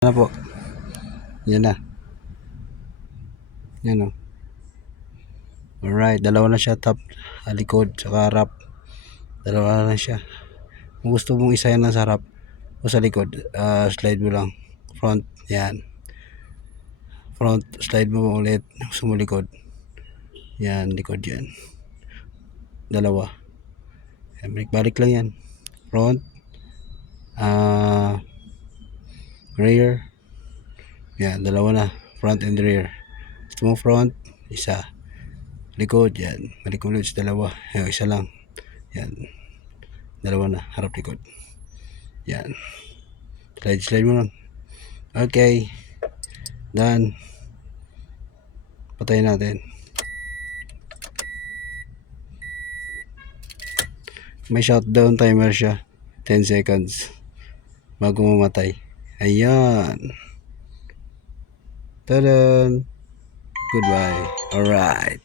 Na po. Yan na. Yan o. Alright, dalawa na siya, top, likod, saka harap. Dalawa na siya. Kung gusto mong isa yan sa harap o sa likod, slide mo lang. Front, yan. Front, slide mo ulit. Gusto mo likod. Yan, likod yan. Dalawa. Yan, balik lang yan. Front, rear. Yan, dalawa na. Front and rear. Gusto mo front, isa. Likod, yan. Balik ulit sa dalawa. Yan, isa lang. Yan. Dalawa na. Harap likod. Yan. Slide mo lang. Okay. Done. Patayin natin. May shutdown timer siya. 10 seconds. Bago mamatay. Ayan. Tadan. Goodbye. Alright.